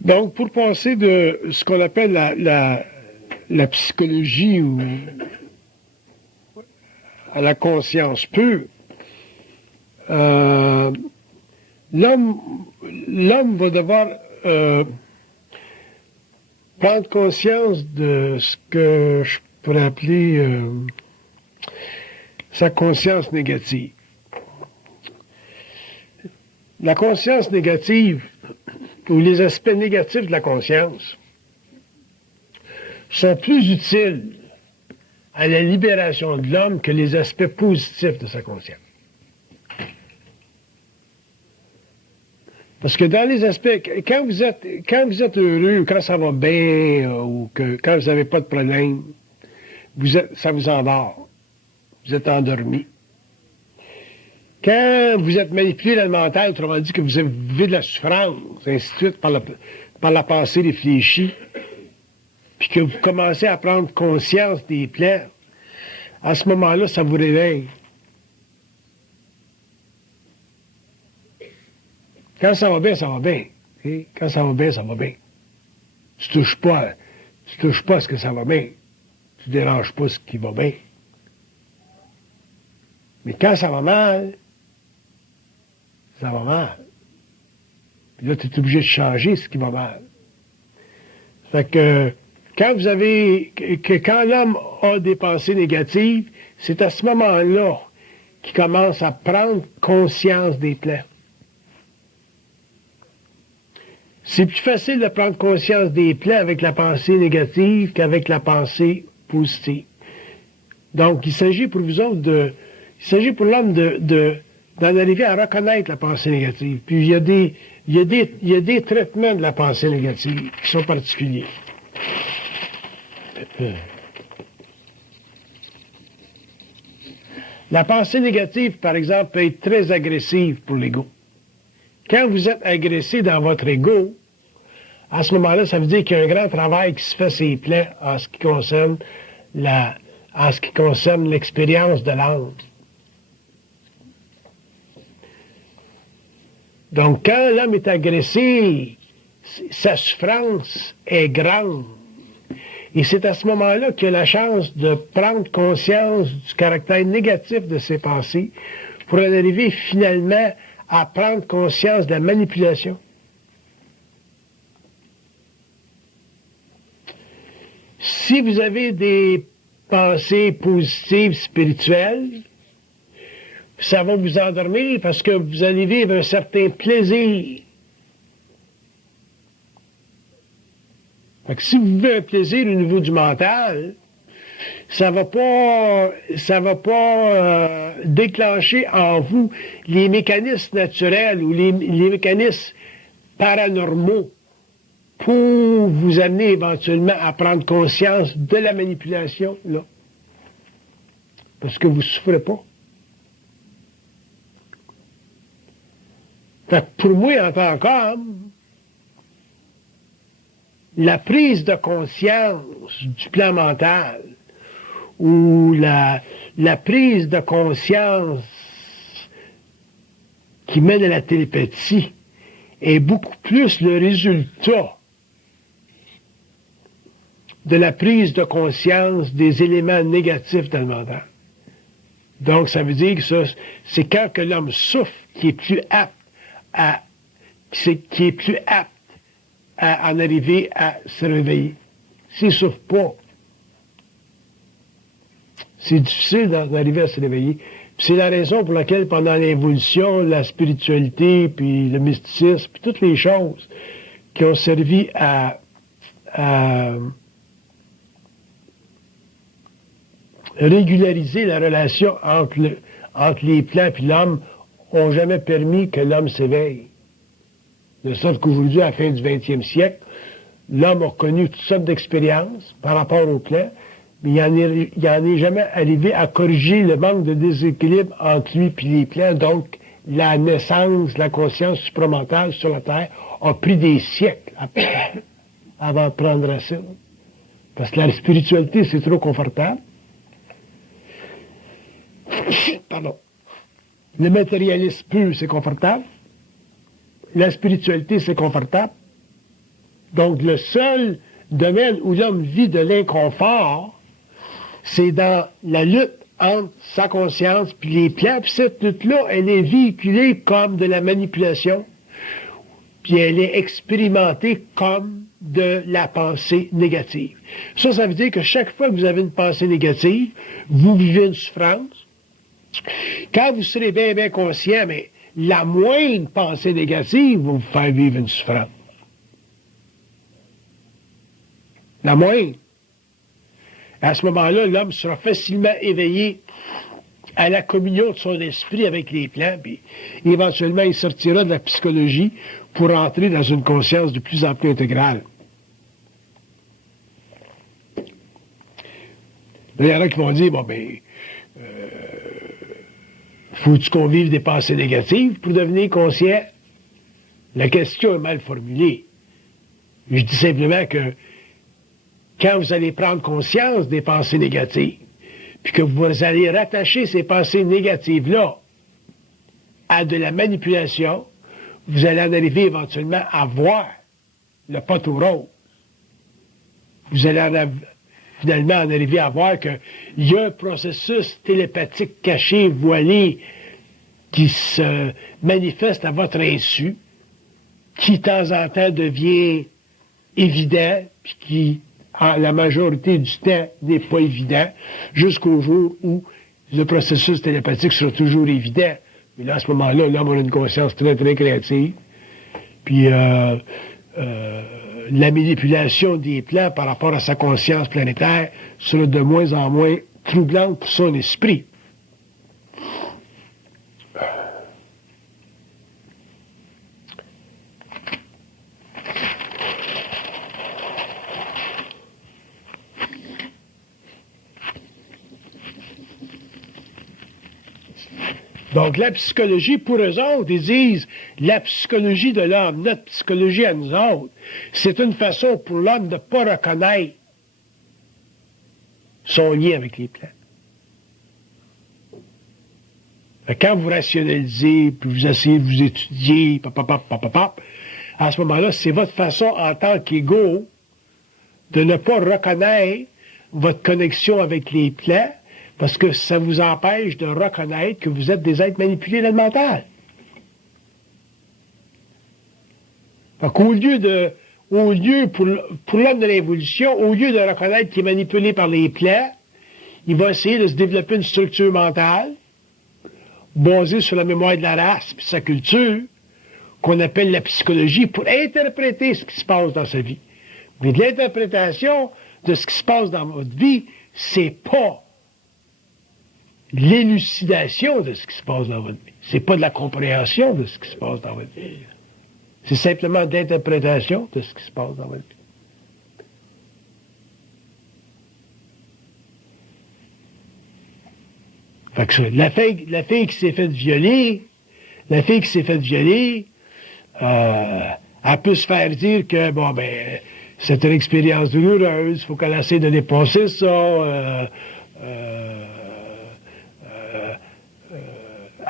Donc, pour passer de ce qu'on appelle la psychologie ou à la conscience pure, l'homme va devoir prendre conscience de ce que je pourrais appeler sa conscience négative. La conscience négative, ou les aspects négatifs de la conscience, sont plus utiles à la libération de l'homme que les aspects positifs de sa conscience. Parce que dans les aspects, quand vous êtes heureux, ou quand ça va bien, ou quand vous n'avez pas de problème, ça vous endort. Vous êtes endormi. Quand vous êtes manipulé dans le mental, autrement dit que vous vivez de la souffrance, ainsi de suite, par la pensée réfléchie, puis que vous commencez à prendre conscience des plaies, à ce moment-là, ça vous réveille. Quand ça va bien, ça va bien. Et quand ça va bien, ça va bien. Tu touches pas à ce que ça va bien. Tu déranges pas ce qui va bien. Mais quand ça va mal, ça va mal. Puis là, tu es obligé de changer ce qui va mal. Fait que quand l'homme a des pensées négatives, c'est à ce moment-là qu'il commence à prendre conscience des plaies. C'est plus facile de prendre conscience des plaies avec la pensée négative qu'avec la pensée positive. Donc, il s'agit pour l'homme d'en arriver à reconnaître la pensée négative. Puis il y a des traitements de la pensée négative qui sont particuliers. La pensée négative, par exemple, peut être très agressive pour l'ego. Quand vous êtes agressé dans votre ego, à ce moment-là, ça veut dire qu'il y a un grand travail qui se fait sur les plaies en ce qui concerne l'expérience de l'âme. Donc, quand l'homme est agressé, sa souffrance est grande. Et c'est à ce moment-là qu'il a la chance de prendre conscience du caractère négatif de ses pensées pour en arriver finalement à prendre conscience de la manipulation. Si vous avez des pensées positives spirituelles, ça va vous endormir parce que vous allez vivre un certain plaisir. Fait que si vous vivez un plaisir au niveau du mental, ça va pas déclencher en vous les mécanismes naturels ou les mécanismes paranormaux pour vous amener éventuellement à prendre conscience de la manipulation, là. Parce que vous ne souffrez pas. Fait que pour moi, en tant qu'homme, la prise de conscience du plan mental ou la prise de conscience qui mène à la télépathie est beaucoup plus le résultat de la prise de conscience des éléments négatifs dans le mental. Donc, ça veut dire que ça, c'est quand que l'homme souffre qui est plus apte à en arriver à se réveiller. S'il ne souffre pas, c'est difficile d'arriver à se réveiller. C'est la raison pour laquelle, pendant l'évolution, la spiritualité, puis le mysticisme, puis toutes les choses qui ont servi à régulariser la relation entre les plants et l'homme n'ont jamais permis que l'homme s'éveille. De sorte qu'aujourd'hui, à la fin du 20e siècle, l'homme a connu toutes sortes d'expériences par rapport aux plants, mais il n'en est jamais arrivé à corriger le manque de déséquilibre entre lui et les plants. Donc, la naissance de la conscience supramentale sur la Terre a pris des siècles avant de prendre racine. Parce que la spiritualité, c'est trop confortable. Pardon. Le matérialisme pur, c'est confortable. La spiritualité, c'est confortable. Donc, le seul domaine où l'homme vit de l'inconfort, c'est dans la lutte entre sa conscience et les plans. Puis cette lutte-là, elle est véhiculée comme de la manipulation. Puis elle est expérimentée comme de la pensée négative. Ça veut dire que chaque fois que vous avez une pensée négative, vous vivez une souffrance. Quand vous serez bien, bien conscient, mais la moindre pensée négative va vous faire vivre une souffrance. La moindre. À ce moment-là, l'homme sera facilement éveillé à la communion de son esprit avec les plans, puis éventuellement, il sortira de la psychologie pour entrer dans une conscience de plus en plus intégrale. Il y en a qui vont dire, bon, ben, faut-tu qu'on vive des pensées négatives pour devenir conscient? La question est mal formulée. Je dis simplement que quand vous allez prendre conscience des pensées négatives, puis que vous allez rattacher ces pensées négatives-là à de la manipulation, vous allez en arriver éventuellement à voir le poteau rose. Vous allez finalement en arriver à voir qu'il y a un processus télépathique caché, voilé, qui se manifeste à votre insu, qui de temps en temps devient évident, puis qui, la majorité du temps, n'est pas évident, jusqu'au jour où le processus télépathique sera toujours évident. Mais là, à ce moment-là, l'homme a une conscience très, très créative. Puis, la manipulation des plans par rapport à sa conscience planétaire sera de moins en moins troublante pour son esprit. Donc, la psychologie, pour eux autres, ils disent, la psychologie de l'homme, notre psychologie à nous autres, c'est une façon pour l'homme de ne pas reconnaître son lien avec les plans. Quand vous rationalisez, puis vous essayez de vous étudier, à ce moment-là, c'est votre façon, en tant qu'égo, de ne pas reconnaître votre connexion avec les plans, parce que ça vous empêche de reconnaître que vous êtes des êtres manipulés dans le mental. Donc, pour l'homme de l'évolution, au lieu de reconnaître qu'il est manipulé par les plans, il va essayer de se développer une structure mentale basée sur la mémoire de la race et sa culture, qu'on appelle la psychologie, pour interpréter ce qui se passe dans sa vie. Mais de l'interprétation de ce qui se passe dans votre vie, c'est pas l'élucidation de ce qui se passe dans votre vie. C'est pas de la compréhension de ce qui se passe dans votre vie. C'est simplement d'interprétation de ce qui se passe dans votre vie. Fait que ça, la fille qui s'est faite violer, elle peut se faire dire que, bon, ben, c'est une expérience douloureuse, il faut qu'elle essaie de dépasser ça,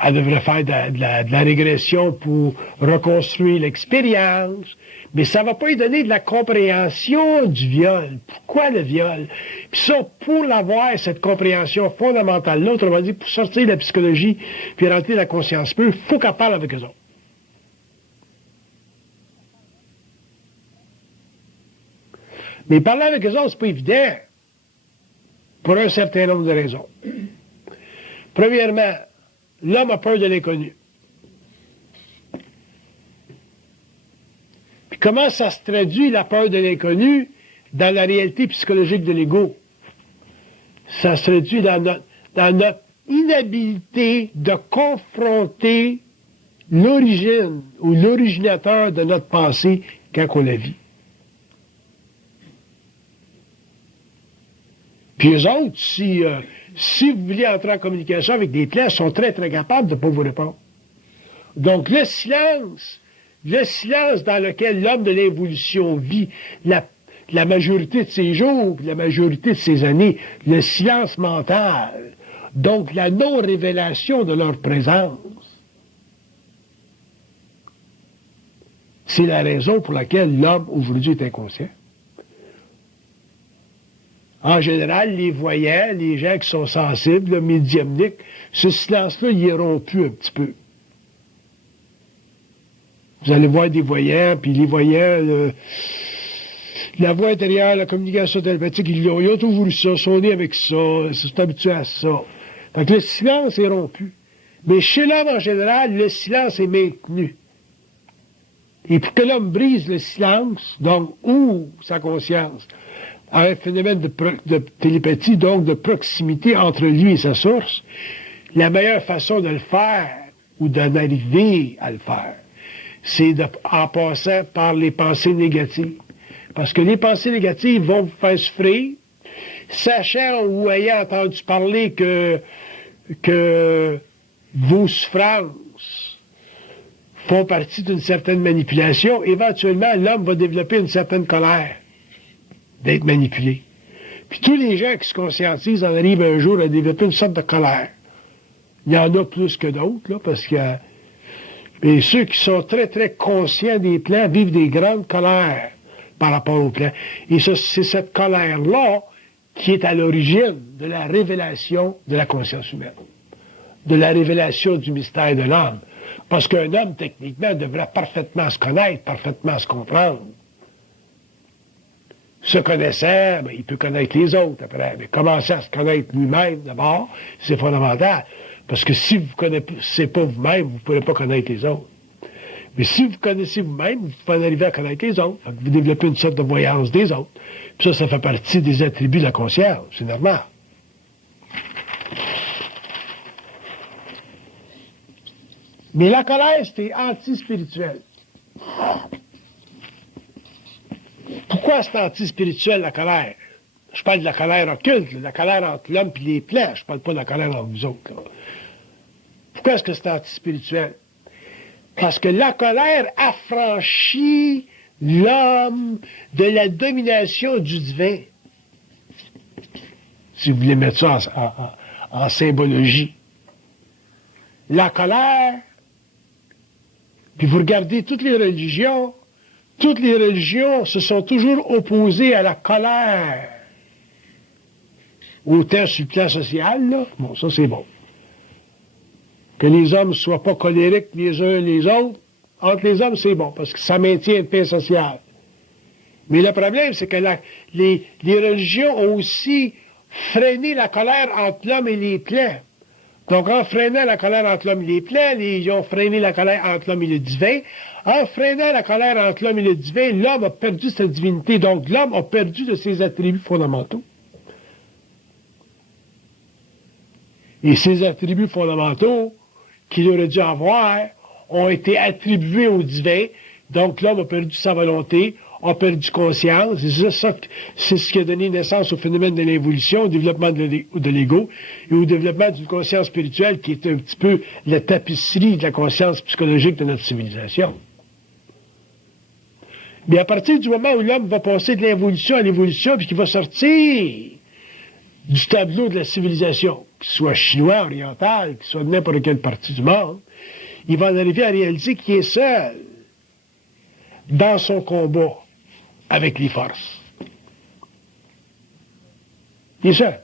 elle devrait faire de la régression pour reconstruire l'expérience, mais ça ne va pas lui donner de la compréhension du viol. Pourquoi le viol? Puis ça, pour l'avoir, cette compréhension fondamentale-là, autrement dit, pour sortir de la psychologie puis rentrer dans la conscience pure, il faut qu'elle parle avec eux autres. Mais parler avec eux autres, c'est pas évident, pour un certain nombre de raisons. Premièrement, l'homme a peur de l'inconnu. Puis comment ça se traduit, la peur de l'inconnu, dans la réalité psychologique de l'ego? Ça se réduit dans notre inhabilité de confronter l'origine ou l'originateur de notre pensée quand on la vit. Puis eux autres, si vous voulez entrer en communication avec des plans, ils sont très, très capables de ne pas vous répondre. Donc, le silence dans lequel l'homme de l'évolution vit, la majorité de ses jours, la majorité de ses années, le silence mental, donc la non-révélation de leur présence, c'est la raison pour laquelle l'homme aujourd'hui est inconscient. En général, les voyants, les gens qui sont sensibles, le médiumnique, ce silence-là, il est rompu un petit peu. Vous allez voir des voyants, puis les voyants, la voix intérieure, la communication télépathique, ils ont tout voulu ça, sont nés avec ça, ils sont habitués à ça. Donc le silence est rompu. Mais chez l'homme en général, le silence est maintenu. Et pour que l'homme brise le silence, donc ouvre sa conscience à un phénomène de télépathie, donc de proximité entre lui et sa source, la meilleure façon de le faire, ou d'en arriver à le faire, c'est en passant par les pensées négatives. Parce que les pensées négatives vont vous faire souffrir, sachant ou ayant entendu parler que vos souffrances font partie d'une certaine manipulation, éventuellement, l'homme va développer une certaine colère d'être manipulé. Puis tous les gens qui se conscientisent en arrivent un jour à développer une sorte de colère. Il y en a plus que d'autres, là, parce que mais ceux qui sont très, très conscients des plans vivent des grandes colères par rapport aux plans. Et c'est cette colère-là qui est à l'origine de la révélation de la conscience humaine, de la révélation du mystère de l'homme. Parce qu'un homme, techniquement, devrait parfaitement se connaître, parfaitement se comprendre. Se connaissant, ben, il peut connaître les autres après. Mais commencer à se connaître lui-même, d'abord, c'est fondamental. Parce que si vous ne connaissez pas vous-même, vous ne pourrez pas connaître les autres. Mais si vous connaissez vous-même, vous pouvez arriver à connaître les autres. Vous développez une sorte de voyance des autres. Puis ça fait partie des attributs de la conscience. C'est normal. Mais la colère, c'était anti-spirituel. Pourquoi c'est anti-spirituel, la colère? Je parle de la colère occulte, la colère entre l'homme et les plans. Je parle pas de la colère entre vous autres. Là. Pourquoi est-ce que c'est anti-spirituel? Parce que la colère affranchit l'homme de la domination du divin. Si vous voulez mettre ça en symbologie. La colère, puis vous regardez toutes les religions se sont toujours opposées à la colère. Autant sur le plan social, là, bon, ça c'est bon. Que les hommes ne soient pas colériques les uns les autres, entre les hommes, c'est bon, parce que ça maintient une paix sociale. Mais le problème, c'est que les religions ont aussi freiné la colère entre l'homme et les plans. Donc, en freinant la colère entre l'homme et les plans, ils ont freiné la colère entre l'homme et le divin. En freinant la colère entre l'homme et le divin, l'homme a perdu sa divinité. Donc, l'homme a perdu de ses attributs fondamentaux. Et ces attributs fondamentaux qu'il aurait dû avoir ont été attribués au divin. Donc, l'homme a perdu sa volonté, a perdu conscience. C'est ce qui a donné naissance au phénomène de l'évolution, au développement de l'ego et au développement d'une conscience spirituelle qui est un petit peu la tapisserie de la conscience psychologique de notre civilisation. Mais à partir du moment où l'homme va passer de l'évolution à l'évolution, puis qu'il va sortir du tableau de la civilisation, qu'il soit chinois, oriental, qu'il soit de n'importe quelle partie du monde, il va en arriver à réaliser qu'il est seul dans son combat avec les forces. Il est seul.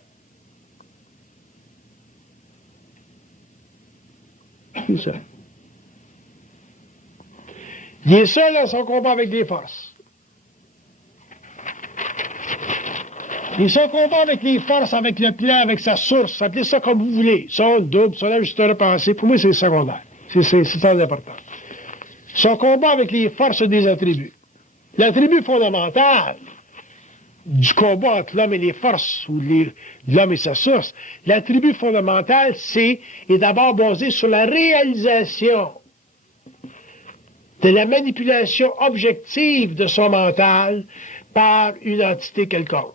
Il est seul. Il est seul dans son combat avec les forces. Et son combat avec les forces, avec le plan, avec sa source, appelez ça comme vous voulez. Son double, son ajusteur de pensée, pour moi, c'est secondaire. C'est très important. Son combat avec les forces des attributs. L'attribut fondamental du combat entre l'homme et les forces, ou l'homme et sa source, l'attribut fondamental, est d'abord basé sur la réalisation de la manipulation objective de son mental par une entité quelconque,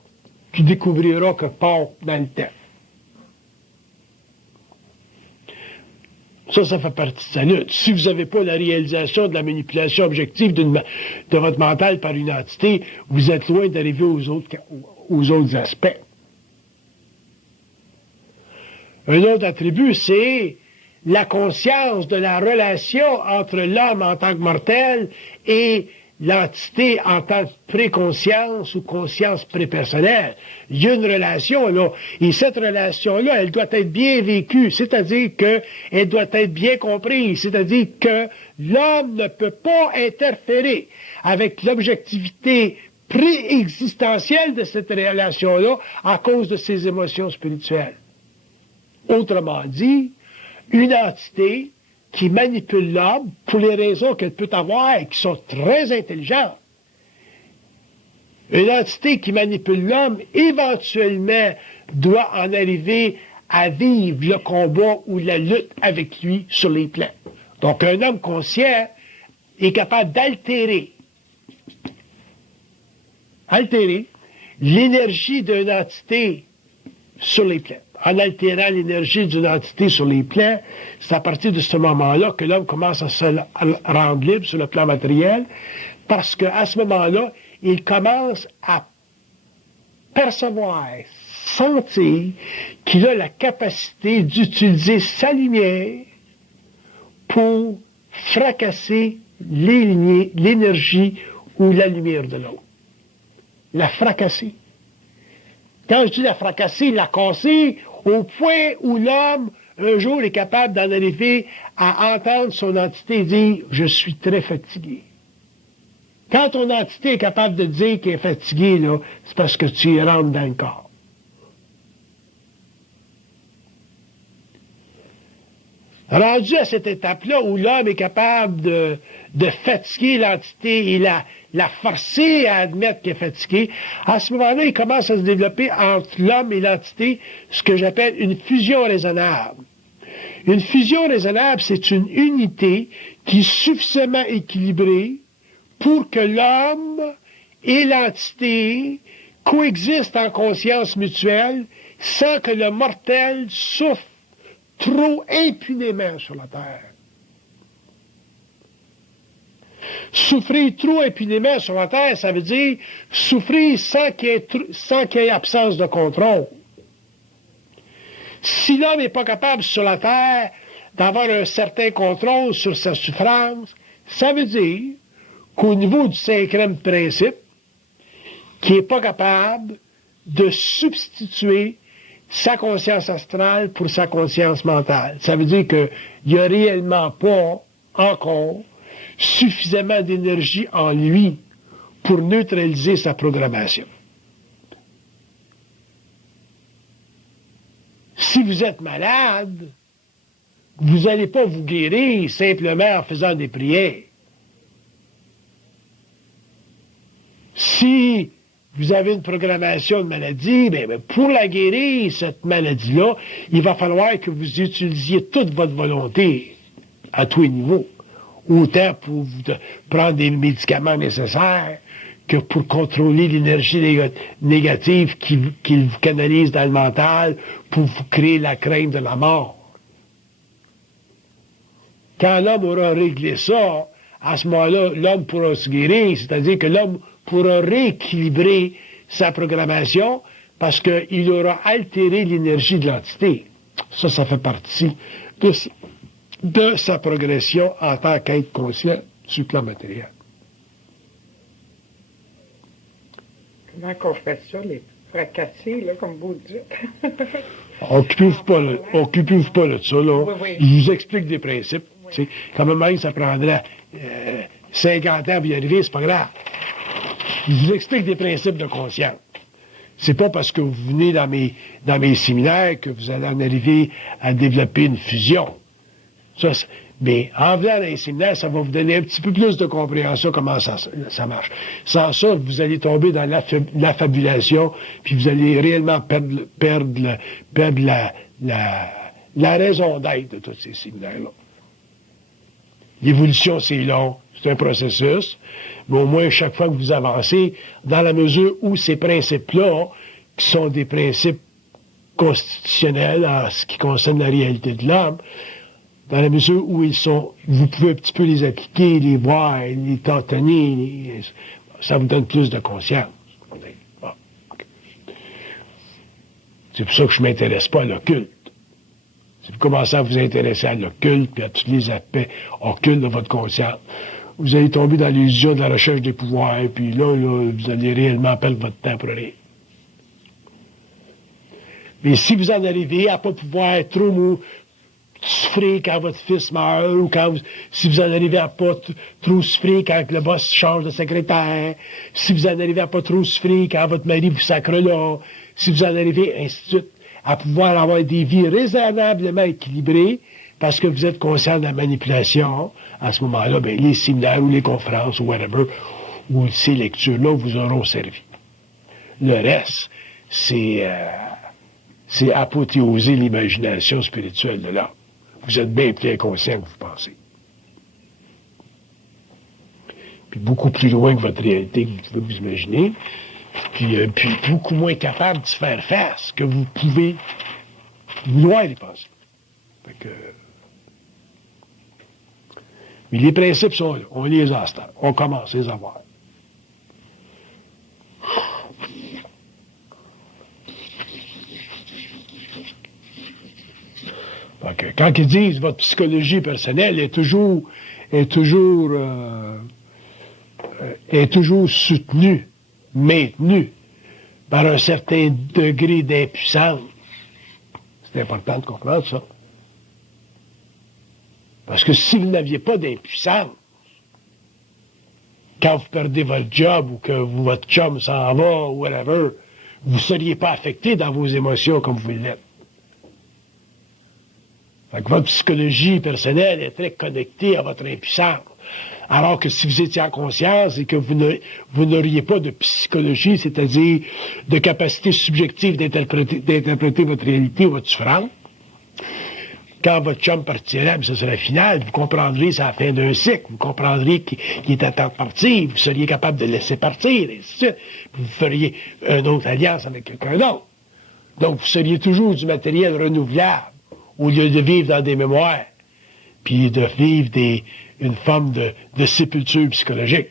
qui découvrira quelque part dans le temps. Ça fait partie de sa lutte. Si vous n'avez pas la réalisation de la manipulation objective de votre mental par une entité, vous êtes loin d'arriver aux autres aspects. Un autre attribut, c'est la conscience de la relation entre l'homme en tant que mortel et l'entité en tant que préconscience ou conscience prépersonnelle. Il y a une relation là, et cette relation-là, elle doit être bien vécue, c'est-à-dire qu'elle doit être bien comprise, c'est-à-dire que l'homme ne peut pas interférer avec l'objectivité préexistentielle de cette relation-là à cause de ses émotions spirituelles. Autrement dit, une entité qui manipule l'homme pour les raisons qu'elle peut avoir et qui sont très intelligentes. Une entité qui manipule l'homme, éventuellement, doit en arriver à vivre le combat ou la lutte avec lui sur les plans. Donc, un homme conscient est capable d'altérer l'énergie d'une entité sur les plans. En altérant l'énergie d'une entité sur les plans, c'est à partir de ce moment-là que l'homme commence à se rendre libre sur le plan matériel, parce qu'à ce moment-là, il commence à percevoir, sentir qu'il a la capacité d'utiliser sa lumière pour fracasser l'énergie ou la lumière de l'autre. La fracasser. Quand je dis la fracasser, la casser, au point où l'homme, un jour, est capable d'en arriver à entendre son entité dire « Je suis très fatigué ». Quand ton entité est capable de dire qu'elle est fatiguée, là, c'est parce que tu y rentres dans le corps. Rendu à cette étape-là où l'homme est capable de fatiguer l'entité et la forcer à admettre qu'elle est fatiguée, à ce moment-là, il commence à se développer entre l'homme et l'entité ce que j'appelle une fusion raisonnable. Une fusion raisonnable, c'est une unité qui est suffisamment équilibrée pour que l'homme et l'entité coexistent en conscience mutuelle sans que le mortel souffre trop impunément sur la terre. Souffrir trop impunément sur la terre, ça veut dire souffrir sans qu'il y ait absence de contrôle. Si l'homme n'est pas capable sur la terre d'avoir un certain contrôle sur sa souffrance, ça veut dire qu'au niveau du cinquième principe, qu'il n'est pas capable de substituer sa conscience astrale pour sa conscience mentale. Ça veut dire qu'il n'y a réellement pas encore suffisamment d'énergie en lui pour neutraliser sa programmation. Si vous êtes malade, vous n'allez pas vous guérir simplement en faisant des prières. Si vous avez une programmation de maladie, bien, pour la guérir, cette maladie-là, il va falloir que vous utilisiez toute votre volonté à tous les niveaux. Autant pour prendre des médicaments nécessaires que pour contrôler l'énergie négative qu'il vous canalise dans le mental pour vous créer la crainte de la mort. Quand l'homme aura réglé ça, à ce moment-là, l'homme pourra se guérir, c'est-à-dire que l'homme pourra rééquilibrer sa programmation parce qu'il aura altéré l'énergie de l'entité. Ça fait partie de sa progression en tant qu'être conscient sur le plan matériel. Comment qu'on fait ça, les fracasser, là, comme vous dites? Occupez-vous pas de ça, là. Oui. Il vous explique des principes. Oui. Quand même, ça prendrait 50 ans pour y arriver, c'est pas grave. Il vous explique des principes de conscience. C'est pas parce que vous venez dans mes séminaires que vous allez en arriver à développer une fusion. Ça, Mais en venant dans les séminaires, ça va vous donner un petit peu plus de compréhension comment ça marche. Sans ça, vous allez tomber dans l'affabulation, puis vous allez réellement perdre la raison d'être de tous ces séminaires-là. L'évolution, c'est long, c'est un processus, mais au moins, chaque fois que vous avancez, dans la mesure où ces principes-là, qui sont des principes constitutionnels en ce qui concerne la réalité de l'homme, dans la mesure où ils sont, vous pouvez un petit peu les appliquer, les voir, les tâtonner, ça vous donne plus de conscience. Bon. C'est pour ça que je ne m'intéresse pas à l'occulte. Si vous commencez à vous intéresser à l'occulte et à tous les aspects occultes de votre conscience, vous allez tomber dans l'illusion de la recherche des pouvoirs, et puis là, vous allez réellement perdre votre temps pour rien. Mais si vous en arrivez à ne pas pouvoir trop souffrir quand votre fils meurt, ou si vous en arrivez à pas trop souffrir quand le boss change de secrétaire, si vous en arrivez à pas trop souffrir quand votre mari vous sacre là, si vous en arrivez, ainsi de suite, à pouvoir avoir des vies raisonnablement équilibrées, parce que vous êtes conscient de la manipulation, à ce moment-là, ben, les séminaires ou les conférences ou whatever, ou ces lectures-là vous auront servi. Le reste, c'est apothéoser l'imagination spirituelle de l'homme. Vous êtes bien plus inconscient que vous pensez. Puis beaucoup plus loin que votre réalité que vous pouvez vous imaginer. Puis beaucoup moins capable de se faire face que vous pouvez vouloir y penser. Fait que, mais les principes sont là. On les a, on commence à les avoir. Donc, quand ils disent votre psychologie personnelle est toujours soutenue, maintenue par un certain degré d'impuissance, c'est important de comprendre ça. Parce que si vous n'aviez pas d'impuissance, quand vous perdez votre job ou que votre chum s'en va ou whatever, vous ne seriez pas affecté dans vos émotions comme vous l'êtes. Fait que votre psychologie personnelle est très connectée à votre impuissance. Alors que si vous étiez en conscience et que vous n'auriez pas de psychologie, c'est-à-dire de capacité subjective d'interpréter votre réalité ou votre souffrance, quand votre chum partirait, ce serait final, vous comprendrez c'est la fin d'un cycle, vous comprendrez qu'il est à temps de partir, vous seriez capable de laisser partir, et ainsi de suite. Vous feriez une autre alliance avec quelqu'un d'autre. Donc, vous seriez toujours du matériel renouvelable, au lieu de vivre dans des mémoires, puis de vivre une forme de sépulture psychologique.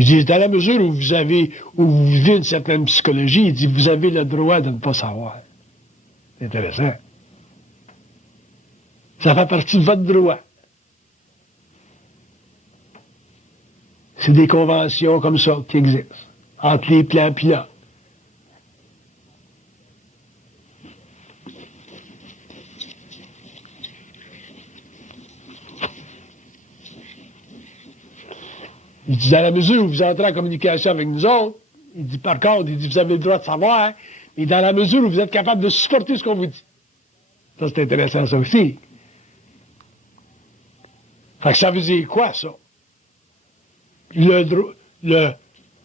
Ils disent, dans la mesure où vous vivez une certaine psychologie, ils disent, vous avez le droit de ne pas savoir. C'est intéressant. Ça fait partie de votre droit. C'est des conventions comme ça qui existent, entre les plans et là. Il dit, dans la mesure où vous entrez en communication avec nous autres, il dit, par contre, vous avez le droit de savoir, mais dans la mesure où vous êtes capable de supporter ce qu'on vous dit. Ça, c'est intéressant, ça aussi. Fait que ça veut dire quoi, ça?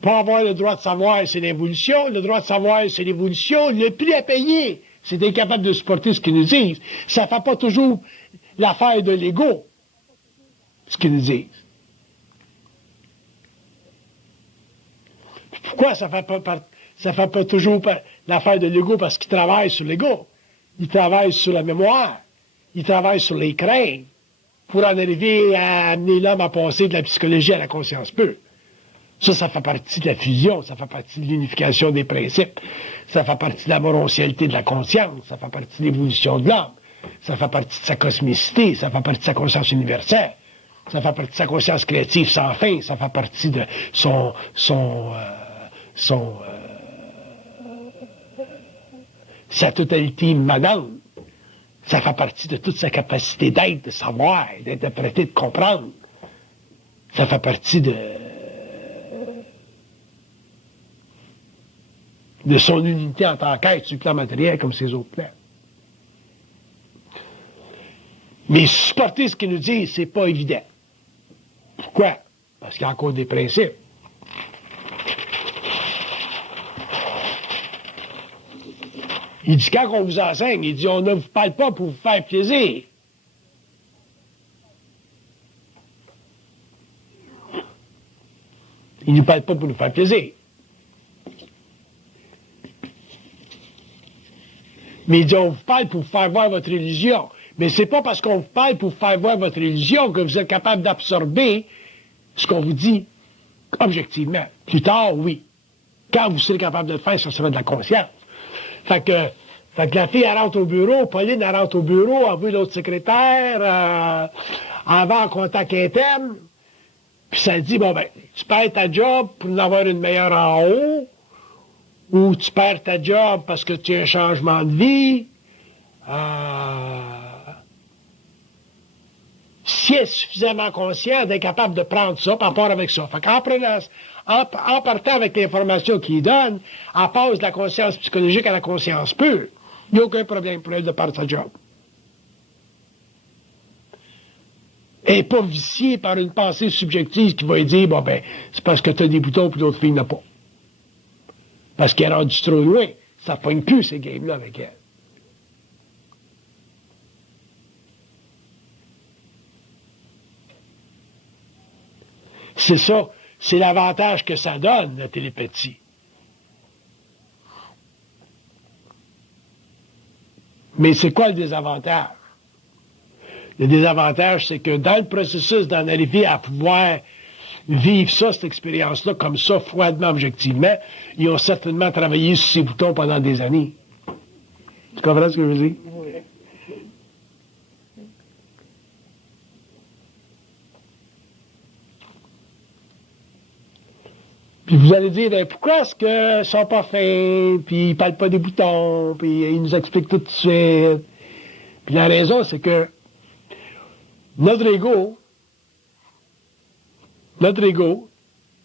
Pas avoir le droit de savoir, c'est l'évolution. Le droit de savoir, c'est l'évolution. Le prix à payer, c'est d'être capable de supporter ce qu'ils nous disent. Ça fait pas toujours l'affaire de l'ego, ce qu'ils nous disent. Pourquoi ça fait pas toujours l'affaire de l'ego? Parce qu'il travaille sur l'ego. Il travaille sur la mémoire. Il travaille sur les craintes pour en arriver à amener l'homme à passer de la psychologie à la conscience pure. Ça fait partie de la fusion, ça fait partie de l'unification des principes, ça fait partie de la morontialité de la conscience, ça fait partie de l'évolution de l'homme, ça fait partie de sa cosmicité, ça fait partie de sa conscience universelle, ça fait partie de sa conscience créative sans fin, ça fait partie de sa totalité immanente. Ça fait partie de toute sa capacité d'être, de savoir, d'interpréter, de comprendre. Ça fait partie de son unité en tant qu'être sur le plan matériel comme ses autres plans. Mais supporter ce qu'il nous dit, c'est pas évident. Pourquoi? Parce qu'il y a encore des principes. Il dit, quand on vous enseigne, il dit, on ne vous parle pas pour vous faire plaisir. Il ne nous parle pas pour nous faire plaisir. Mais il dit, on vous parle pour vous faire voir votre religion. Mais c'est pas parce qu'on vous parle pour vous faire voir votre religion que vous êtes capable d'absorber ce qu'on vous dit objectivement. Plus tard, oui. Quand vous serez capable de le faire, ça sera de la conscience. Fait que la fille, elle rentre au bureau, Pauline, elle rentre au bureau, elle voit l'autre secrétaire, elle va en contact interne, puis ça dit, bon ben, tu perds ta job pour en avoir une meilleure en haut, ou tu perds ta job parce que tu as un changement de vie. Si elle est suffisamment consciente d'être capable de prendre ça, par rapport avec ça. Fait en partant avec l'information qu'il donne, elle passe de la conscience psychologique à la conscience pure. Il n'y a aucun problème pour elle de perdre sa job. Elle n'est pas viciée par une pensée subjective qui va lui dire, bon ben, c'est parce que tu as des boutons puis l'autre fille n'a pas. Parce qu'elle est rendue trop loin. Ça ne pogne plus ces games-là avec elle. C'est ça, c'est l'avantage que ça donne, la télépathie. Mais c'est quoi le désavantage? Le désavantage, c'est que dans le processus d'en arriver à pouvoir vivre ça, cette expérience-là, comme ça, froidement, objectivement, ils ont certainement travaillé sur ces boutons pendant des années. Tu comprends ce que je veux dire? Oui. Puis vous allez dire, ben, pourquoi est-ce qu'ils sont pas fins, puis ils parlent pas des boutons, puis ils nous expliquent tout de suite. Puis la raison, c'est que notre ego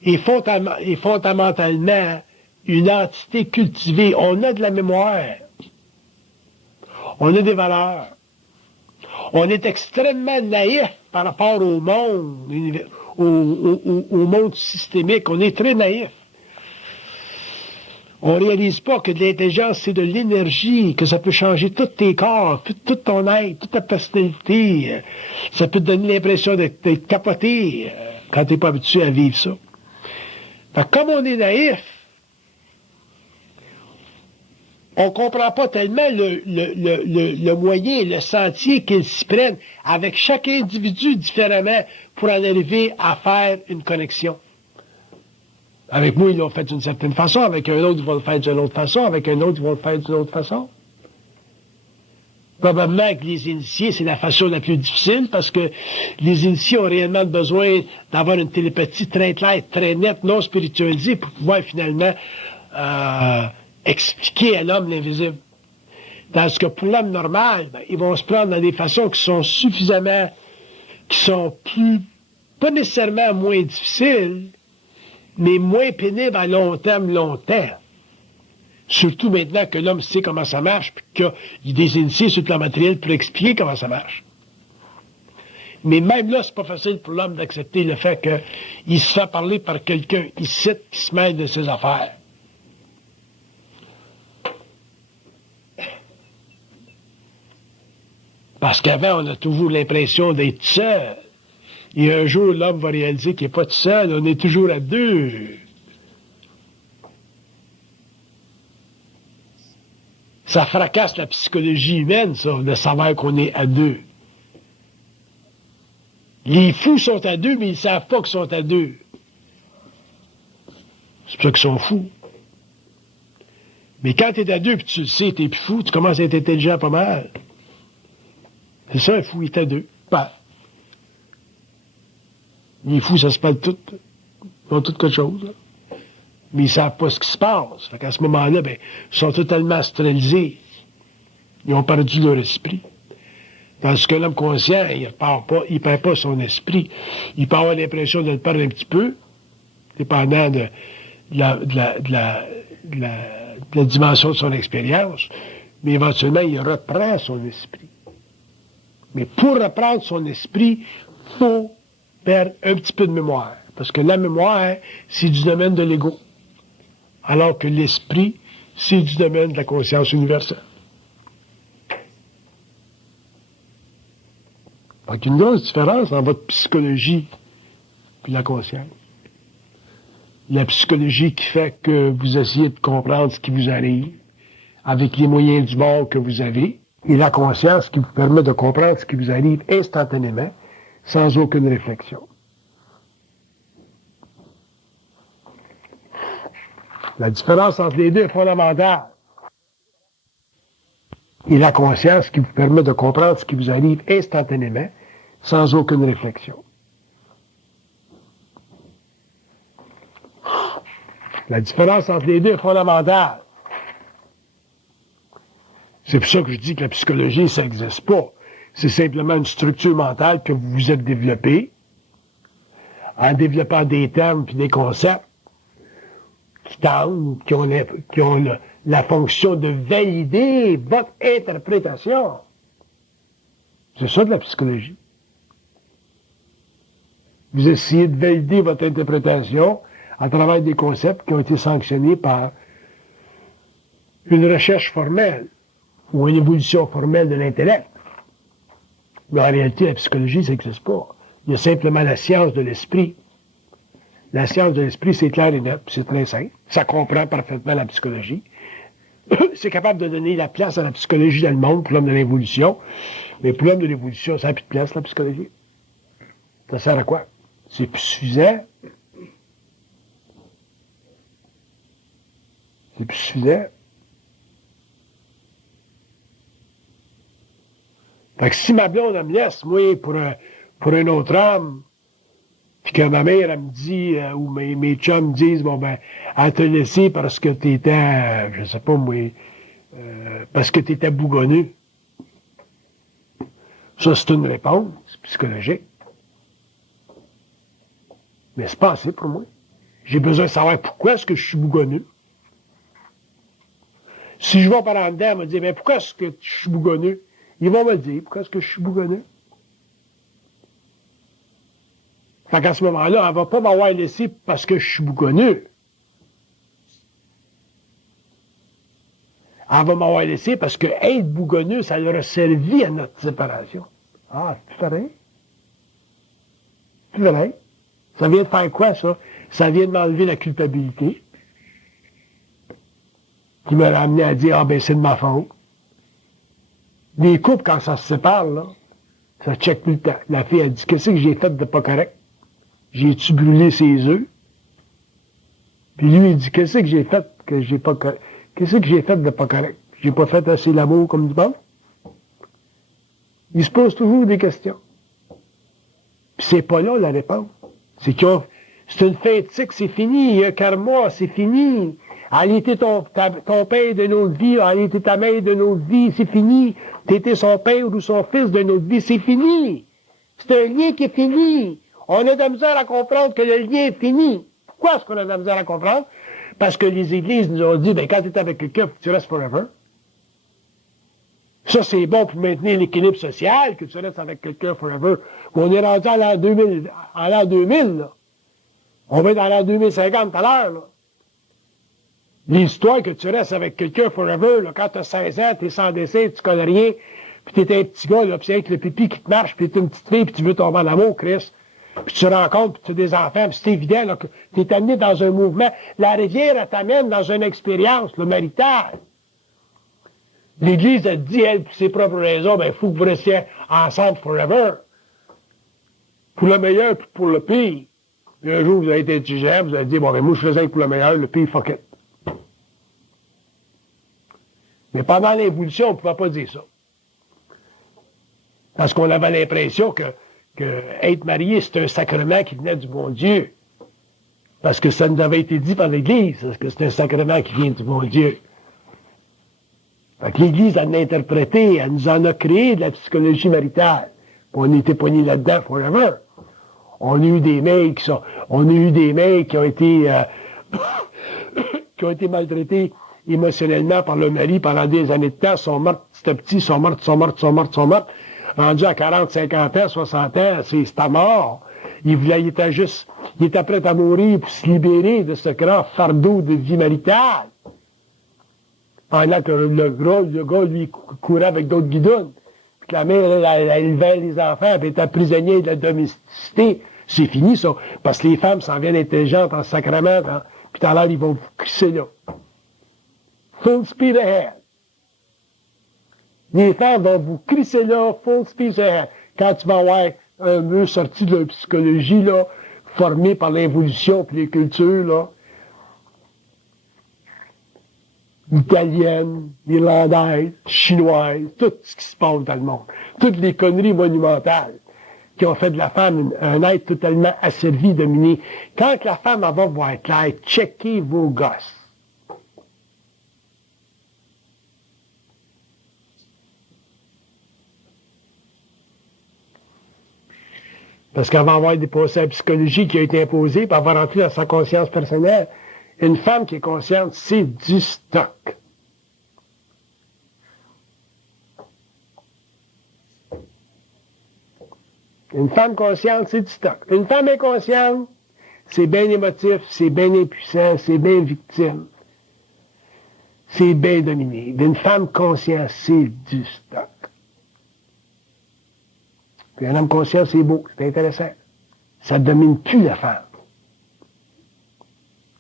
est fondamentalement une entité cultivée. On a de la mémoire. On a des valeurs. On est extrêmement naïf par rapport au monde, au monde systémique. On est très naïf. On ne réalise pas que de l'intelligence, c'est de l'énergie, que ça peut changer tous tes corps, tout ton être, toute ta personnalité. Ça peut te donner l'impression d'être capoté quand tu n'es pas habitué à vivre ça. Fait que comme on est naïf, on ne comprend pas tellement le moyen, le sentier qu'ils s'y prennent avec chaque individu différemment pour en arriver à faire une connexion. Avec moi, ils l'ont fait d'une certaine façon, avec un autre, ils vont le faire d'une autre façon, avec un autre, ils vont le faire d'une autre façon. Probablement que les initiés, c'est la façon la plus difficile parce que les initiés ont réellement besoin d'avoir une télépathie très claire, très nette, non spiritualisée pour pouvoir finalement expliquer à l'homme l'invisible. Tandis que pour l'homme normal, ben, ils vont se prendre dans des façons qui sont suffisamment, qui sont plus, pas nécessairement moins difficiles, mais moins pénibles à long terme, longtemps. Surtout maintenant que l'homme sait comment ça marche, puis qu'il y a des initiés sur le plan matériel pour expliquer comment ça marche. Mais même là, c'est pas facile pour l'homme d'accepter le fait qu'il se fait parler par quelqu'un ici qui se mêle de ses affaires. Parce qu'avant, on a toujours l'impression d'être seul. Et un jour, l'homme va réaliser qu'il n'est pas tout seul, on est toujours à deux. Ça fracasse la psychologie humaine, ça, de savoir qu'on est à deux. Les fous sont à deux, mais ils ne savent pas qu'ils sont à deux. C'est pour ça qu'ils sont fous. Mais quand tu es à deux, puis tu le sais, tu n'es plus fou, tu commences à être intelligent pas mal. C'est ça, un fou, il est à deux. Ben, les fous, ça se parle tout. Ils ont tout quelque chose. Là. Mais ils ne savent pas ce qui se passe. Fait qu'à ce moment-là, ben, ils sont totalement astralisés. Ils ont perdu leur esprit. Tandis que l'homme conscient, il perd pas son esprit. Il peut avoir l'impression de le perdre un petit peu, dépendant de la dimension de son expérience, mais éventuellement, il reprend son esprit. Mais pour reprendre son esprit, il faut perdre un petit peu de mémoire. Parce que la mémoire, c'est du domaine de l'ego. Alors que l'esprit, c'est du domaine de la conscience universelle. Donc, il y a une grosse différence dans votre psychologie et la conscience. La psychologie qui fait que vous essayez de comprendre ce qui vous arrive avec les moyens du bord que vous avez, et la conscience qui vous permet de comprendre ce qui vous arrive instantanément, sans aucune réflexion. La différence entre les deux est fondamentale. Et la conscience qui vous permet de comprendre ce qui vous arrive instantanément, sans aucune réflexion. La différence entre les deux est fondamentale. C'est pour ça que je dis que la psychologie, ça n'existe pas. C'est simplement une structure mentale que vous vous êtes développée en développant des termes et des concepts qui ont la fonction de valider votre interprétation. C'est ça de la psychologie. Vous essayez de valider votre interprétation à travers des concepts qui ont été sanctionnés par une recherche formelle ou une évolution formelle de l'intellect. Mais en réalité, la psychologie, ça n'existe pas. Il y a simplement la science de l'esprit. La science de l'esprit, c'est clair et net, c'est très simple. Ça comprend parfaitement la psychologie. C'est capable de donner la place à la psychologie dans le monde pour l'homme de l'évolution. Mais pour l'homme de l'évolution, ça n'a plus de place, la psychologie. Ça sert à quoi? C'est plus suffisant. C'est plus suffisant. Fait que si ma blonde elle me laisse, moi, pour un autre homme, puis que ma mère, elle me dit, ou mes chums me disent, bon ben, elle t'a laissé parce que t'étais, je sais pas moi, parce que t'étais bougonneux. Ça, c'est une réponse psychologique. Mais c'est pas assez pour moi. J'ai besoin de savoir pourquoi est-ce que je suis bougonneux. Si je vais par en dedans, elle me dit, mais pourquoi est-ce que je suis bougonneux? Ils vont me dire, pourquoi est-ce que je suis bougonneux? Fait qu'à ce moment-là, elle va pas m'avoir laissé parce que je suis bougonneux. Elle va m'avoir laissé parce que être bougonneux, ça leur a servi à notre séparation. Ah, c'est vrai? C'est vrai? Ça vient de faire quoi, ça? Ça vient de m'enlever la culpabilité. Qui m'a ramené à dire, ah ben c'est de ma faute. Les couples, quand ça se sépare, là, ça check tout le temps. La fille, elle dit, qu'est-ce que j'ai fait de pas correct? J'ai-tu brûlé ses œufs? Puis lui, il dit, qu'est-ce que j'ai fait que j'ai pas correct? Qu'est-ce que j'ai fait de pas correct? J'ai pas fait assez l'amour comme du monde? Il se pose toujours des questions. Puis c'est pas là la réponse. C'est une fin éthique, c'est fini. Il y a un karma, c'est fini. Elle était ton père d'une autre vie, elle était ta mère d'une autre vie, c'est fini. T'étais son père ou son fils d'une autre vie, c'est fini. C'est un lien qui est fini. On a de la misère à comprendre que le lien est fini. Pourquoi est-ce qu'on a de la misère à comprendre? Parce que les églises nous ont dit, ben, quand tu es avec quelqu'un, faut que tu restes forever. Ça, c'est bon pour maintenir l'équilibre social, que tu restes avec quelqu'un forever. On est rendu à l'an 2000, là. On va être dans l'an 2050 tout à l'heure, là. L'histoire que tu restes avec quelqu'un forever, là, quand tu as 16 ans, tu es sans dessin, tu connais rien, puis tu es un petit gars, là, puis c'est avec le pipi qui te marche, puis tu es une petite fille, puis tu veux tomber en amour, Chris. Puis tu te rencontres, puis tu as des enfants, puis c'est évident là, que tu es amené dans un mouvement. La rivière, elle t'amène dans une expérience, le marital. L'Église, elle te dit, elle, pour ses propres raisons, ben, il faut que vous restiez ensemble forever. Pour le meilleur, puis pour le pire. Puis un jour, vous avez été intelligent, vous avez dit, bon, ben, moi, je faisais pour le meilleur, le pire, fuck it. Mais pendant l'évolution, on ne pouvait pas dire ça. Parce qu'on avait l'impression que être marié, c'est un sacrement qui venait du bon Dieu. Parce que ça nous avait été dit par l'Église, parce que c'est un sacrement qui vient du bon Dieu. Fait que l'Église en a interprété, elle nous en a créé de la psychologie maritale. Puis on était pognés là-dedans forever. On a eu des mecs qui ont été qui ont été maltraités émotionnellement par le mari pendant des années de temps, sont mortes petit à petit, sont mortes. Rendus à 40, 50 ans, 60 ans, c'est à mort. Il était prêt à mourir pour se libérer de ce grand fardeau de vie maritale. Pendant que le gars, lui, courait avec d'autres guidons. Puis que la mère, elle élevait les enfants, puis était prisonnier de la domesticité. C'est fini, ça. Parce que les femmes s'en viennent intelligentes en sacrement, hein, puis tout à l'heure, ils vont vous crisser là. Full speed ahead. Les femmes vont vous crisser là, full speed ahead. Quand tu vas avoir un mur sorti de la psychologie, là, formé par l'évolution puis les cultures, là, italiennes, irlandaises, chinoises, tout ce qui se passe dans le monde. Toutes les conneries monumentales qui ont fait de la femme un être totalement asservi, dominé. Quand la femme va voir clair, checkez vos gosses. Parce qu'elle va avoir des procès de psychologie qui a été imposé, puis elle va rentrer dans sa conscience personnelle. Une femme qui est consciente, c'est du stock. Une femme consciente, c'est du stock. Une femme inconsciente, c'est bien émotif, c'est bien impuissant, c'est bien victime. C'est bien dominé. Une femme consciente, c'est du stock. Puis un homme conscient, c'est beau, c'est intéressant. Ça ne domine plus la femme.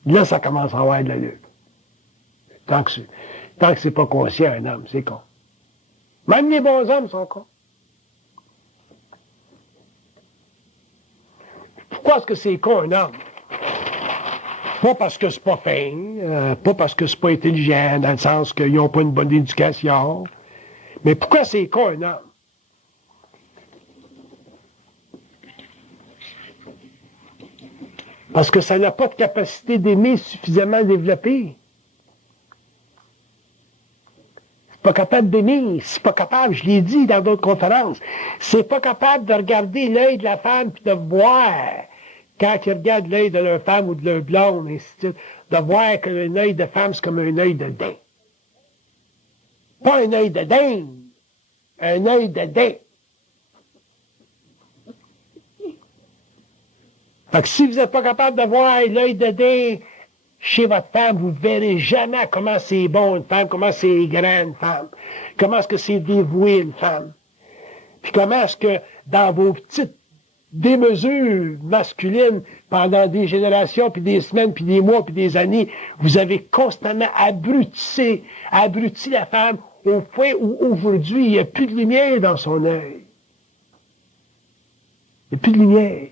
Là, ça commence à avoir de la lutte. Tant que c'est pas conscient, un homme, c'est con. Même les bons hommes sont cons. Pourquoi est-ce que c'est con, un homme? Pas parce que c'est pas fin, pas parce que c'est pas intelligent, dans le sens qu'ils n'ont pas une bonne éducation. Mais pourquoi c'est con, un homme? Parce que ça n'a pas de capacité d'aimer suffisamment développée. C'est pas capable d'aimer, c'est pas capable, je l'ai dit dans d'autres conférences, c'est pas capable de regarder l'œil de la femme puis de voir, quand il regarde l'œil de leur femme ou de leur blonde, ainsi de suite, de voir qu'un œil de femme, c'est comme un œil de daim. Pas un œil de dinde, un œil de daim. Fait que si vous n'êtes pas capable de voir l'œil de daim chez votre femme, vous ne verrez jamais comment c'est bon une femme, comment c'est grand une femme, comment est-ce que c'est dévoué une femme. Puis comment est-ce que dans vos petites démesures masculines, pendant des générations, puis des semaines, puis des mois, puis des années, vous avez constamment abruti la femme au point où aujourd'hui, il n'y a plus de lumière dans son œil. Il n'y a plus de lumière.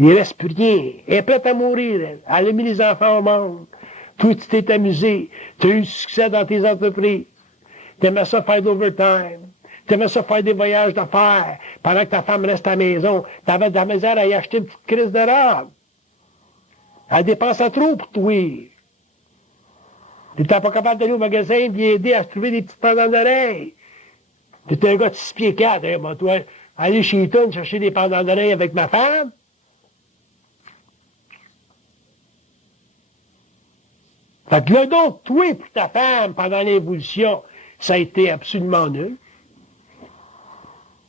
Il ne reste plus rien. Elle est prête à mourir, elle. Elle a mis les enfants au monde. Toi, tu t'es amusé. Tu as eu du succès dans tes entreprises. Tu aimais ça faire de l'overtime. Tu aimais ça faire des voyages d'affaires. Pendant que ta femme reste à la maison, tu avais de la misère à y acheter une petite crise de robe. Elle dépensait trop pour toi. Tu n'étais pas capable d'aller au magasin et lui aider à se trouver des petites pendants d'oreilles. Tu étais un gars de 6 pieds 4. Hein, moi, toi, aller chez Eaton chercher des pendants d'oreilles avec ma femme. Fait que le don de toi pour ta femme pendant l'évolution, ça a été absolument nul.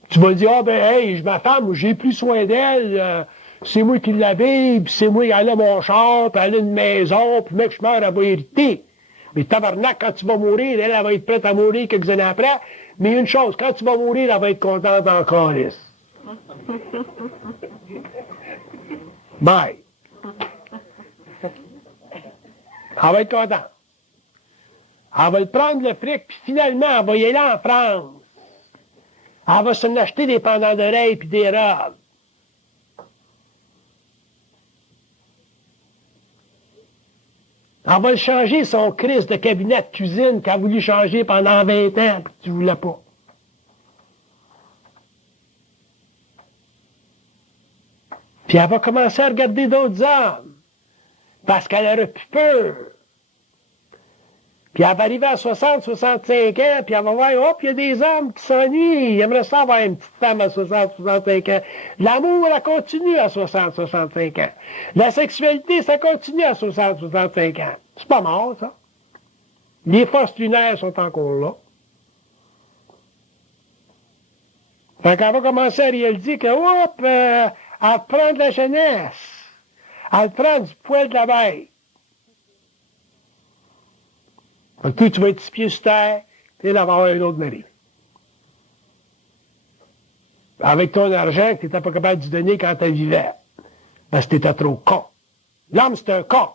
Tu vas dire, ah ben, hey, ma femme, j'ai plus soin d'elle, c'est moi qui l'avais, puis c'est moi qui allais mon char, puis elle a une maison, puis mec, je meurs, elle va hériter. Mais tabarnak, quand tu vas mourir, elle va être prête à mourir quelques années après. Mais une chose, quand tu vas mourir, elle va être contente encore. Bye. Elle va être contente. Elle va le prendre le fric, puis finalement, elle va y aller en France. Elle va s'en acheter des pendants d'oreilles puis des robes. Elle va le changer son Christ de cabinet de cuisine qu'elle a voulu changer pendant 20 ans, puis tu ne voulais pas. Puis elle va commencer à regarder d'autres hommes. Parce qu'elle aurait plus peur. Puis elle va arriver à 60, 65 ans, puis elle va voir, hop, il y a des hommes qui s'ennuient. Ils aimeraient ça avoir une petite femme à 60, 65 ans. L'amour, elle continue à 60, 65 ans. La sexualité, ça continue à 60, 65 ans. C'est pas mort, ça. Les forces lunaires sont encore là. Fait qu'elle va commencer à réaliser que, hop, elle prend de la jeunesse. Elle prend du poil de la bête. Fait que toi, tu vas être 6 pieds sur terre, puis elle va avoir un autre mari. Avec ton argent que tu n'étais pas capable de donner quand tu vivais. Parce que tu étais trop con. L'homme, c'est un con.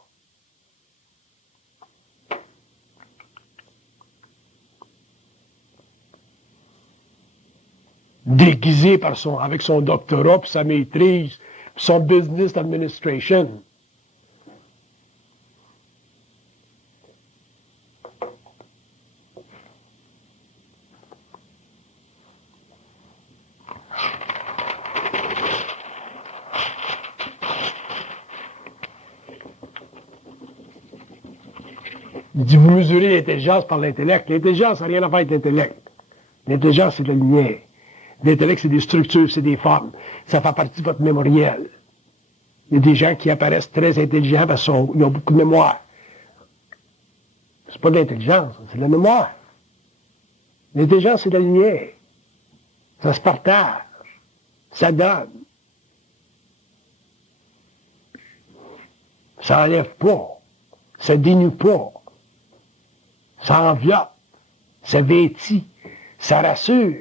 Déguisé avec son doctorat, puis sa maîtrise, puis son business administration. Il dit, vous mesurez l'intelligence par l'intellect. L'intelligence n'a rien à faire avec l'intellect. L'intelligence, c'est de la lumière. L'intellect, c'est des structures, c'est des formes. Ça fait partie de votre mémoriel. Il y a des gens qui apparaissent très intelligents parce qu'ils ont beaucoup de mémoire. C'est pas de l'intelligence, c'est de la mémoire. L'intelligence, c'est de la lumière. Ça se partage. Ça donne. Ça enlève pas. Ça dénue pas. Ça enveloppe. Ça vêtit. Ça rassure.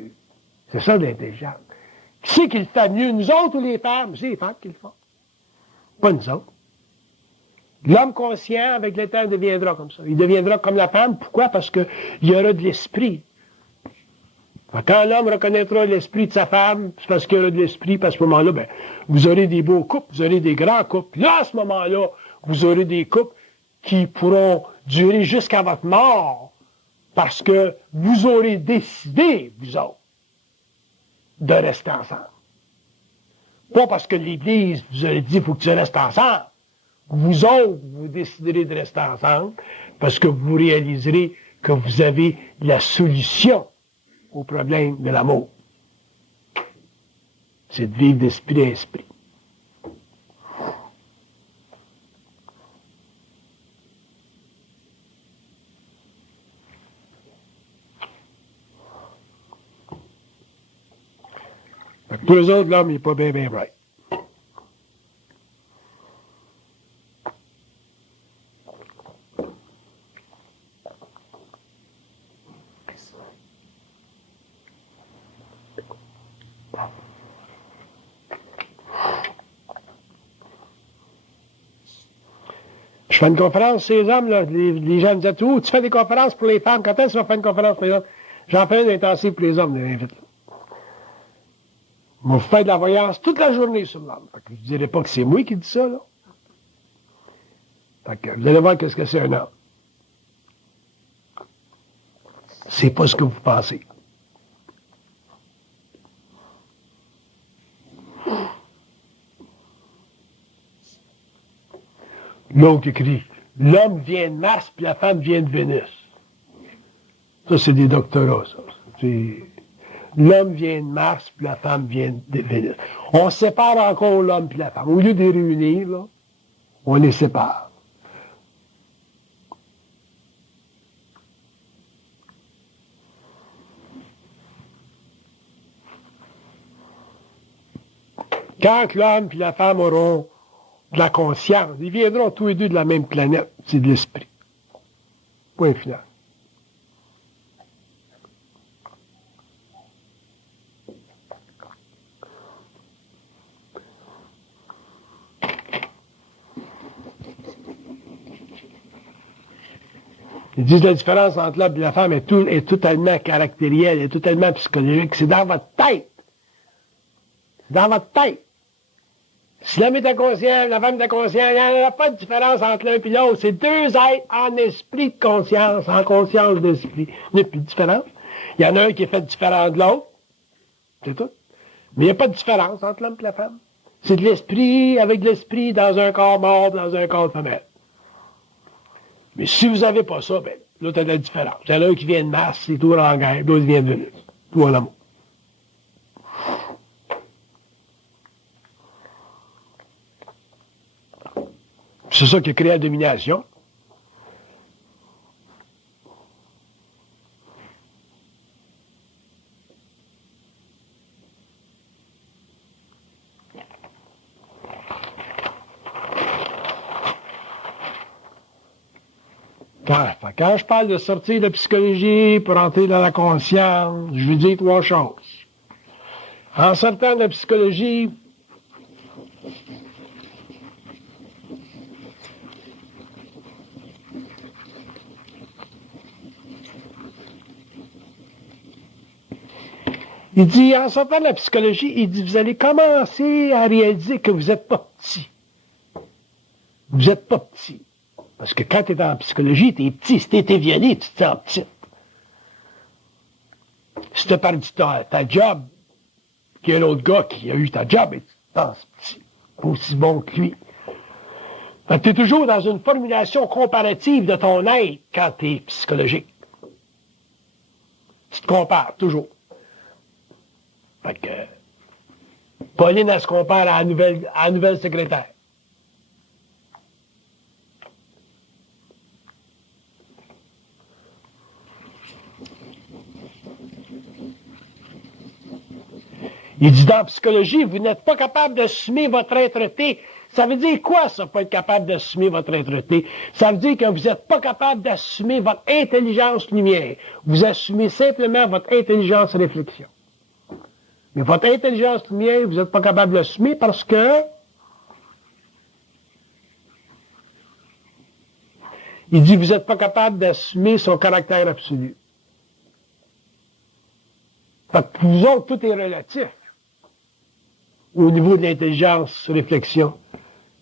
C'est ça l'intelligence. Qui c'est qui le fait mieux, nous autres ou les femmes? C'est les femmes qui le font. Pas nous autres. L'homme conscient, avec le temps, deviendra comme ça. Il deviendra comme la femme. Pourquoi? Parce qu'il y aura de l'esprit. Quand l'homme reconnaîtra l'esprit de sa femme, c'est parce qu'il y aura de l'esprit, puis à ce moment-là, ben, vous aurez des beaux couples, vous aurez des grands couples. Là, à ce moment-là, vous aurez des couples qui pourront durer jusqu'à votre mort, parce que vous aurez décidé, vous autres, de rester ensemble. Pas parce que l'Église vous a dit, il faut que tu restes ensemble. Vous autres, vous déciderez de rester ensemble, parce que vous réaliserez que vous avez la solution au problème de l'amour. C'est de vivre d'esprit à esprit. Pour les autres, l'homme n'est pas bien right. Je fais une conférence, ces hommes, là, les gens me disaient, tu fais des conférences pour les femmes, quand est-ce que tu vas faire une conférence pour les hommes? J'en fais une intensive pour les hommes, les invites. Vous faites de la voyance toute la journée sur l'homme. Je ne dirais pas que c'est moi qui dis ça, là. Fait que vous allez voir qu'est-ce que c'est un homme. C'est pas ce que vous pensez. L'autre écrit, l'homme vient de Mars, puis la femme vient de Vénus. Ça, c'est des doctorats, ça. L'homme vient de Mars, puis la femme vient de Vénus. On sépare encore l'homme puis la femme. Au lieu de les réunir, là, on les sépare. Quand l'homme puis la femme auront de la conscience, ils viendront tous les deux de la même planète. C'est de l'esprit. Point final. Ils disent la différence entre l'homme et la femme est totalement caractérielle, est totalement psychologique. C'est dans votre tête. C'est dans votre tête. Si l'homme est inconscient, la femme est inconsciente, il n'y en a pas de différence entre l'un et l'autre. C'est deux êtres en esprit de conscience, en conscience d'esprit. Il n'y a plus de différence. Il y en a un qui est fait différent de l'autre. C'est tout. Mais il n'y a pas de différence entre l'homme et la femme. C'est de l'esprit avec de l'esprit dans un corps mort, dans un corps de femelle. Mais si vous n'avez pas ça, ben, là, t'as de la différence. Il y en a un qui vient de Mars, c'est tout en guerre, l'autre vient de Vénus. Tout en amour. C'est ça qui a créé la domination. Quand je parle de sortir de la psychologie pour entrer dans la conscience, je veux dire trois choses. En sortant de la psychologie, il dit, en sortant de la psychologie, il dit, vous allez commencer à réaliser que vous n'êtes pas petit. Vous n'êtes pas petit. Parce que quand tu es en psychologie, tu es petit. Si tu étais violé, tu te sens petit. Si tu as perdu ta job, qu'il y a un autre gars qui a eu ta job, et tu te sens petit. Pas aussi bon que lui. Tu es toujours dans une formulation comparative de ton être quand tu es psychologique. Tu te compares, toujours. Fait que Pauline, elle se compare à la nouvelle secrétaire. Il dit dans la psychologie, vous n'êtes pas capable d'assumer votre être-té. Ça veut dire quoi, ça, pas être capable d'assumer votre être-té? Ça veut dire que vous n'êtes pas capable d'assumer votre intelligence lumière. Vous assumez simplement votre intelligence réflexion. Mais votre intelligence lumière, vous n'êtes pas capable de l'assumer parce que il dit vous n'êtes pas capable d'assumer son caractère absolu. Fait que pour vous autres, tout est relatif au niveau de l'intelligence réflexion.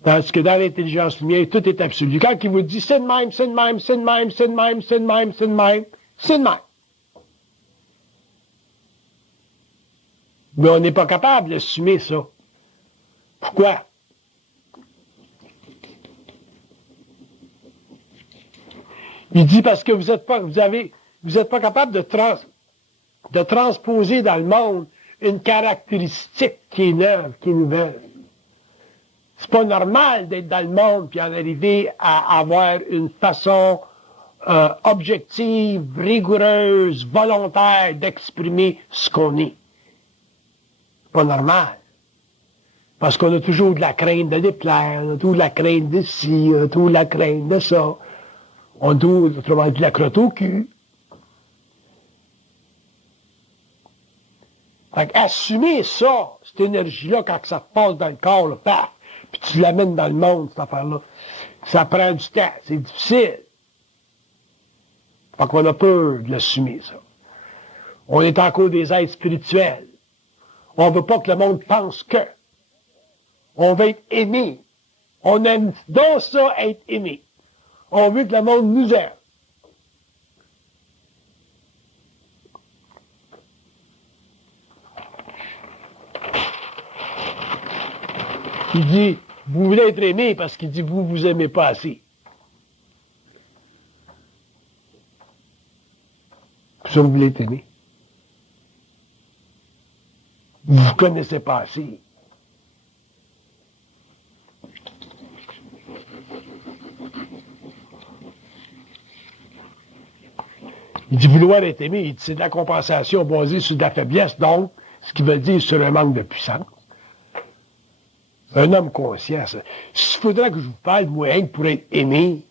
Tandis que dans l'intelligence lumière, tout est absolu. Quand il vous dit c'est de même, c'est de même, c'est de même, c'est de même, c'est de même, c'est de même, c'est de même. Mais on n'est pas capable d'assumer ça. Pourquoi? Il dit parce que vous n'êtes pas capable de transposer dans le monde une caractéristique qui est neuve, qui est nouvelle. C'est pas normal d'être dans le monde puis en arriver à avoir une façon objective, rigoureuse, volontaire d'exprimer ce qu'on est. C'est pas normal. Parce qu'on a toujours de la crainte de déplaire, on a toujours de la crainte de ci, on a toujours de la crainte de ça. On a toujours, autrement dit, de la crotte au cul. Fait qu'assumer ça, cette énergie-là, quand ça te passe dans le corps, là, paf, puis tu l'amènes dans le monde, cette affaire-là, ça prend du temps, c'est difficile. Fait qu'on a peur de l'assumer, ça. On est encore des êtres spirituels. On veut pas que le monde pense que. On veut être aimé. On aime donc ça, être aimé. On veut que le monde nous aime. Il dit, vous voulez être aimé parce qu'il dit, vous vous aimez pas assez. Pour ça, vous voulez être aimé. Vous vous connaissez pas assez. Il dit vouloir être aimé, il dit c'est de la compensation basée sur de la faiblesse, donc, ce qui veut dire sur un manque de puissance. Un homme conscient, ça. S'il faudrait que je vous parle de moyens pour être aimé,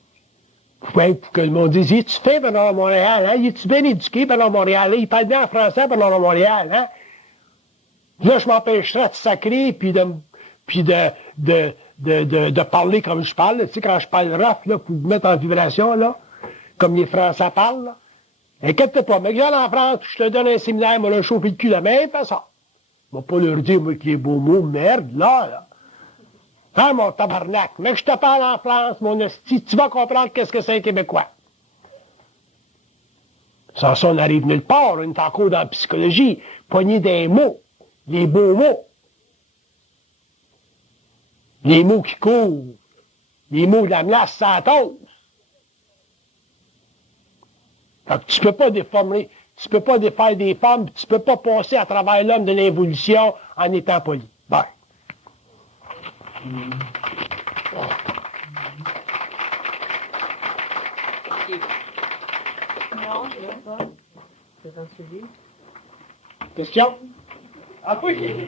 pour que le monde dise, es-tu fait Bernard Montréal, hein? Es-tu bien éduqué Bernard Montréal? Il parle bien en français Bernard Montréal, hein? Là, je m'empêcherais de sacrer puis de parler comme je parle. Tu sais, quand je parle rough, là, pour me mettre en vibration, là, comme les Français parlent, là. Inquiète-toi pas, mais que j'aille en France, je te donne un séminaire, moi, le chauffer le cul de la même façon. Je vais pas leur dire, moi, qu'il est beau mot, merde, là. Hein, mon tabarnak, mais que je te parle en France, mon esti, tu vas comprendre qu'est-ce que c'est un Québécois. Sans ça, on arrive nulle part, on est encore dans la psychologie, poignée des mots, les beaux mots. Les mots qui courent, les mots de la melasse sans toast. Fait que tu peux pas déformer, tu peux pas défaire des formes, tu peux pas passer à travers l'homme de l'évolution en étant poli. Bye. Non, je ne pas. C'est un suivi. Question? Ah oui,